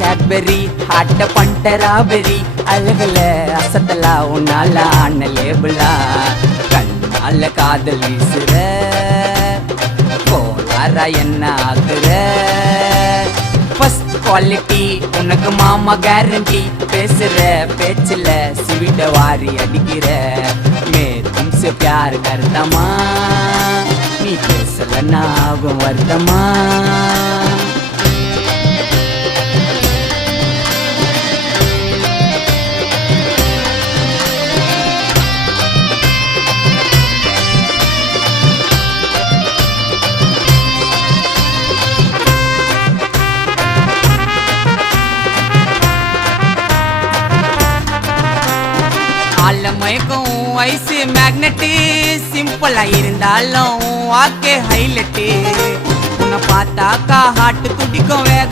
Cadbury ஹாட்ட பண்ட ராபெரி அழகுல அசத்தலா உன்னால ஆன லேபிளா கண்ணால காதல் வீசுற கோளாரா என்ன ஆகுற ஃபர்ஸ்ட் குவாலிட்டி உனக்கு மாமா கேரண்டி பேசுற பேச்சுல ஸ்வீட்ட வாரி அடிக்கிற மே தும்சே प्यार करता நீ பேசலன்னா ஆகும் வருத்தமா மயக்கம் வயசு மேக்னெட்டு சிம்பிளா இருந்தாலும் வாக்கே ஹைலைட்டு உன்னை பார்த்தாக்கா ஹார்ட் துடிக்கும் வேகம்